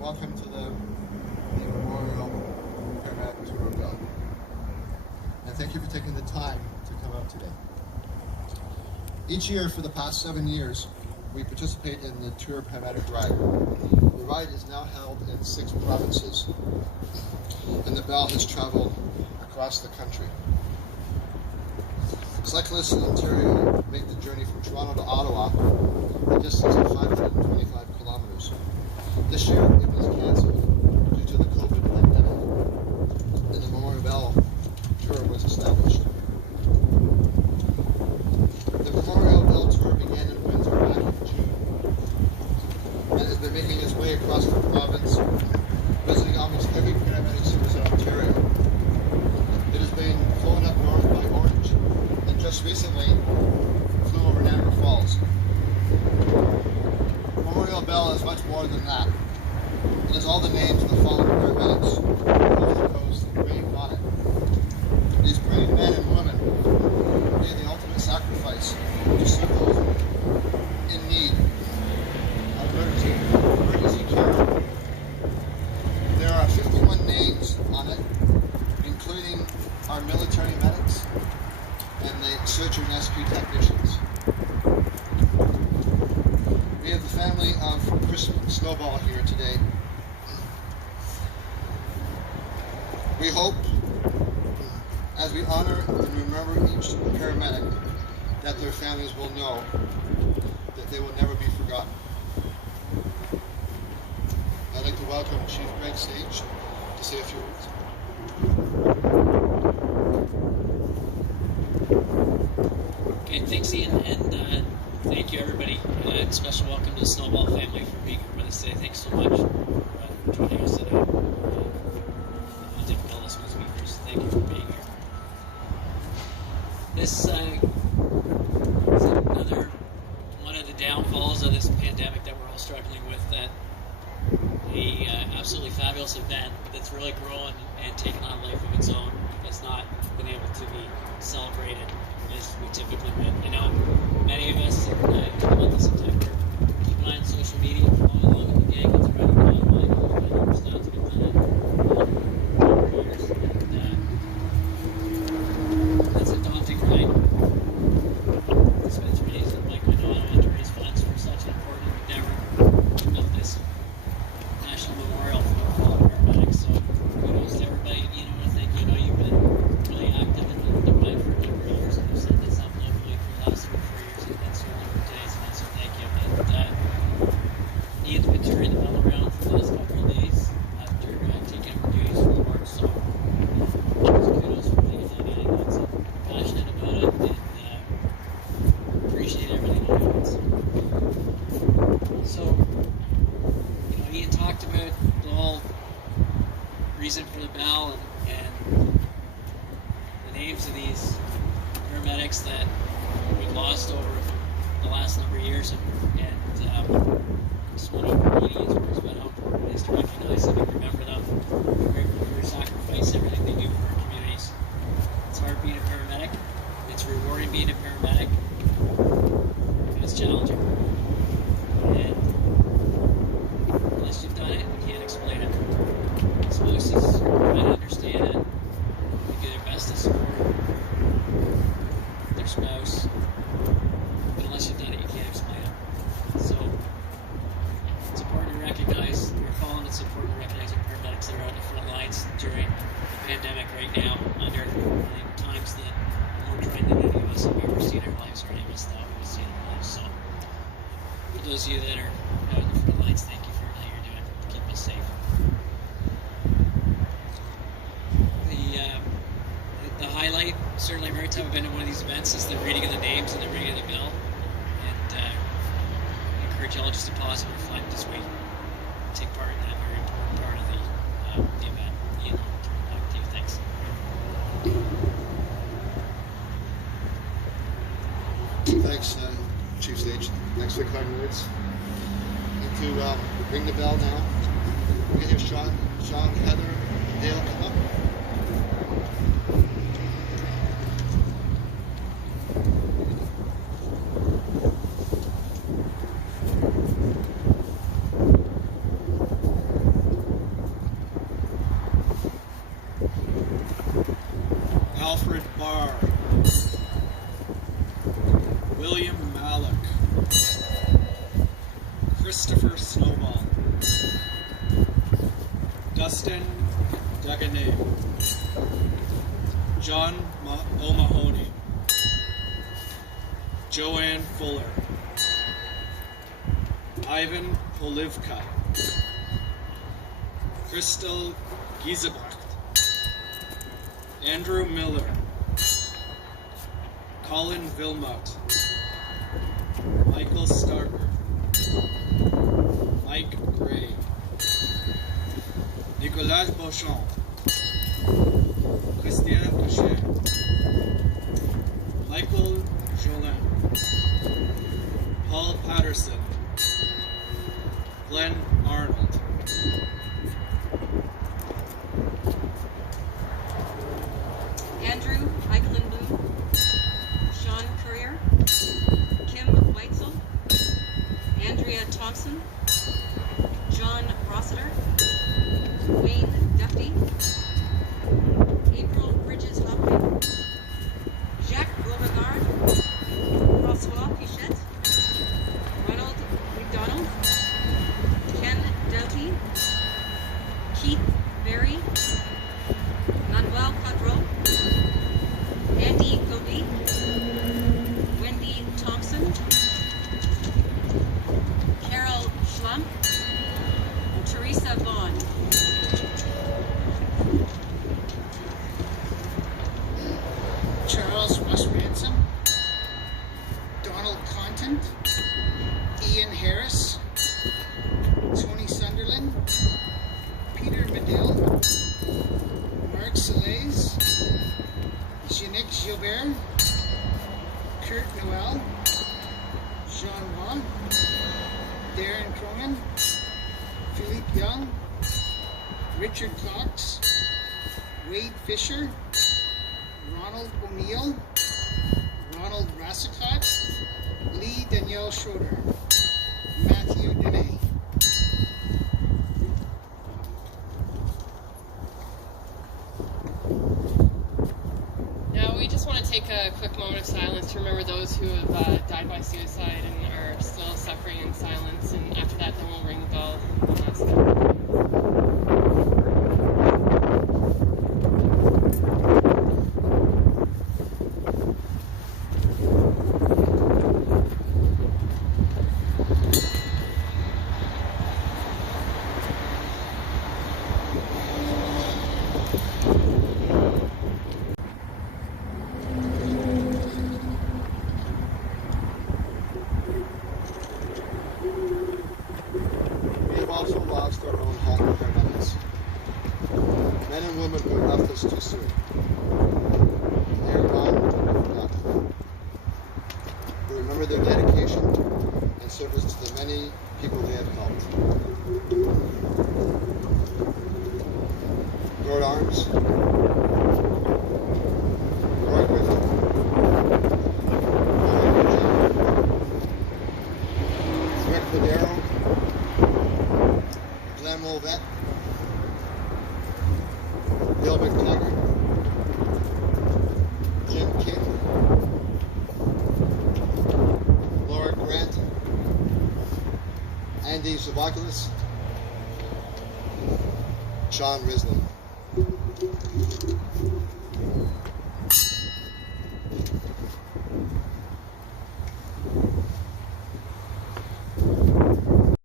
Welcome to the Memorial Paramedic Tour of God. And thank you for taking the time to come out today. Each year for the past 7 years, we participate in the Tour Paramedic Ride. The ride is now held in 6 provinces, and the bell has traveled across the country. Cyclists in Ontario make the journey from Toronto to Ottawa, a distance of 525 kilometers. This year it was cancelled due to the COVID pandemic, and the Memorial Bell Tour was established. The Memorial Bell Tour began in Windsor back in June, and has been making its way across the province, visiting almost every paramedic service in Ontario. It has been flown up north by Orange, and just recently flew over Niagara Falls. Memorial Bell is much more than that. It is all the names of the fallen paramedics, coast to coast, brave on it. These brave men and women made the ultimate sacrifice to serve those in need of emergency care. There are 51 names on it, including our military medics and the search and rescue technicians. We have the family of Chris Snowball here today. We hope, as we honor and remember each paramedic, that their families will know that they will never be forgotten. I'd like to welcome Chief Greg Sage to say a few words. Okay, thanks Ian, and thank you everybody. Special welcome to the Snowball family for being here with us today. Thanks so much for joining us today. How difficult this must be for us. Thank you for being here. This is another one of the downfalls of this pandemic that we're all struggling with, that absolutely fabulous event that's really grown and taken on a life of its own has not been able to be celebrated as we typically would. I know many of us in the month of September keep an eye on social media, follow along with the gang that's running online, all the stuff to get done for years, and that's a daunting ride. The Spencer and Mike went on to raise funds for such an important endeavor of this national memorial for the fallen paramedics. So kudos to everybody. You know, I think you've been really active in the ride for a number of years, and you've set this up locally for the last 3 or 4 years, and certainly for today's event. So thank you. And Ian's been touring the bell around for the last couple of days after taking over duties for the work. So kudos for being that's passionate about it, and appreciate everything that happens. So, Ian talked about the whole reason for the bell and the names of these paramedics that we've lost over the last number of years, and just want to really talks about how important it is to recognize them and remember them, grateful for their sacrifice, everything they do for our communities. It's hard being a paramedic, it's rewarding being a paramedic, and it's challenging. And unless you've done it, you can't explain it. Spouses might understand it, they do their best to support their spouse, but unless you've done it, you can't explain it. So it's important to recognize your fallen. It's important to recognize your paramedics that are on the front lines during the pandemic right now, under times that more trying than any of us have ever seen in our lives, or any of us thought we would see in our lives. So for those of you that are out on the front lines, thank you for everything you're doing to keep us safe. The highlight, certainly every time I've been to one of these events, is the reading of the names and the reading of the bell. And I encourage you all just to pause and reflect this week. Take part in that very important part of the event. Ian, I'll turn it back to you. Thanks. Thanks, Chief Sage. Thanks for the kind words. And to ring the bell now, we can hear Sean, Heather, and Dale come up. Barr, William Mallock, Christopher Snowball, Dustin Dagenay, John O'Mahony, Joanne Fuller, Ivan Polivka, Crystal Giesebrecht, Andrew Miller, Colin Vilmot, Michael Starker, Mike Gray, Nicolas Beauchamp, Christian Cachet, Michael Jolin, Paul Patterson, Glenn Arnold, Andrew Eichelin-Bloom, Sean Courier, Kim Weitzel, Andrea Thompson, John Rossiter, Wayne Duffy, April Bridges Hopkins, Jacques Beauregard, François Pichette, Ronald McDonald, Ken Doughty, Keith Berry, Manuel Cudrow, Andy Gobi, Wendy Thompson, Carol Schlump, and Teresa Vaughn. Charles Russ Ransom, Donald Contant, Ian Harris, Tony Sunderland, Peter Medill, Mark Salays, Jeanette Gilbert, Kurt Noel, Jean Wong, Darren Cronin, Philippe Young, Richard Cox, Wade Fisher, Ronald O'Neill, Ronald Rassicott, Lee Danielle Schroeder, Matthew Dene. Now we just want to take a quick moment of silence to remember those who have died by suicide and are still suffering in silence, and after that then we'll ring the bell one last time. We have also lost our own Halton paramedics. Men and women who have left us too soon. They are gone and forgotten. We remember their dedication and service to the many people they have helped. Lord Arms, Roy Griffin, Rick Padero, Glenn Mulvette, Bill McTaggart, Jim King, Laura Grant, Andy Zavakilis, Sean Rislin.